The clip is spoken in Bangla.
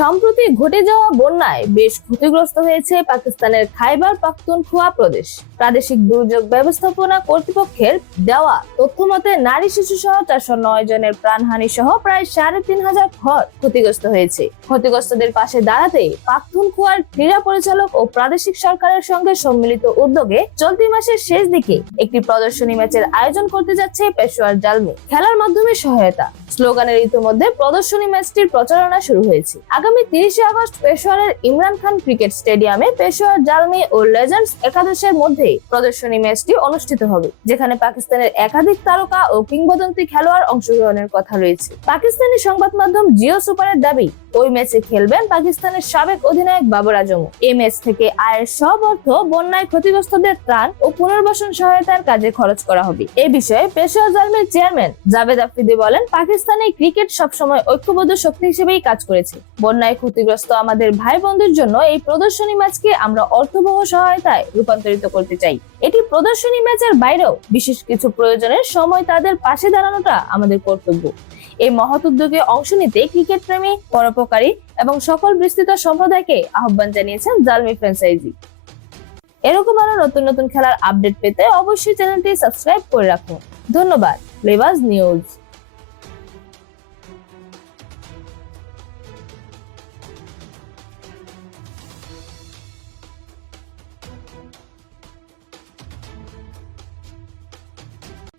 সম্প্রতি ঘটে যাওয়া বন্যায় বেশ ক্ষতিগ্রস্ত হয়েছে পাকিস্তানের খাইবার পাখতুনখোয়া প্রদেশ। প্রাদেশিক দুর্যোগ ব্যবস্থাপনা কর্তৃপক্ষের দেওয়া তথ্য মতে নারী শিশু সহ চারশো নয় জনের প্রাণহানি সহ প্রায় সাড়ে তিন হাজার ঘর ক্ষতিগ্রস্ত হয়েছে। ক্ষতিগ্রস্তদের পাশে দাঁড়াতে পাখতুনখোয়ার ক্রীড়া পরিচালক ও প্রাদেশিক সরকারের সঙ্গে সম্মিলিত উদ্যোগে চলতি মাসের শেষ দিকে একটি প্রদর্শনী ম্যাচের আয়োজন করতে যাচ্ছে পেশোয়ার জালমি। খেলার মাধ্যমে সহায়তা। স্লোগানের ইতিমধ্যে প্রদর্শনী ম্যাচটির প্রচারণা শুরু হয়েছে। আগামী তিরিশে আগস্ট পেশোয়ারের ইমরান খান ক্রিকেট স্টেডিয়ামে পেশোয়ার জালমি ও লেজেন্ডস একাদশের মধ্যে প্রদর্শনী ম্যাচটি অনুষ্ঠিত হবে, যেখানে পাকিস্তানের একাধিক তারকা ও কিংবদন্তি খেলোয়াড় অংশগ্রহণের কথা রয়েছে। পাকিস্তানি সংবাদ মাধ্যম জিও সুপারের দাবি, ওই ম্যাচে খেলবেন পাকিস্তানের সাবেক অধিনায়ক বাবর আজম এই ম্যাচ থেকে আয়ের সব অর্থ বন্যায় ক্ষতিগ্রস্তদের ত্রাণ ও পুনর্বাসন সহায়তার কাজে খরচ করা হবে। এ বিষয়ে পেশোয়ার জালমির চেয়ারম্যান জাভেদ আফ্রিদি বলেন, পাকিস্তানি ক্রিকেট সবসময় ঐক্যবদ্ধ শক্তি হিসেবেই কাজ করেছে। বন্যায় ক্ষতিগ্রস্ত আমাদের ভাই বোনদের জন্য এই প্রদর্শনী ম্যাচকে আমরা অর্থবহ সহায়তায় রূপান্তরিত করতে চাই। এটি প্রদর্শনী ম্যাচের বাইরেও বিশেষ কিছু প্রয়োজনের সময় তাদের পাশে দাঁড়ানোটা আমাদের কর্তব্য। এই মহৎ উদ্যোগে অংশ নিতে ক্রিকেট প্রেমী, পরোপকারী এবং সকল বিস্তৃত সম্প্রদায়কে আহ্বান জানিয়েছেন জালমি ফ্র্যাঞ্চাইজি। এরকম আরও নতুন নতুন খেলার আপডেট পেতে অবশ্যই চ্যানেলটি সাবস্ক্রাইব করে রাখুন। ধন্যবাদ লেবাস নিউজ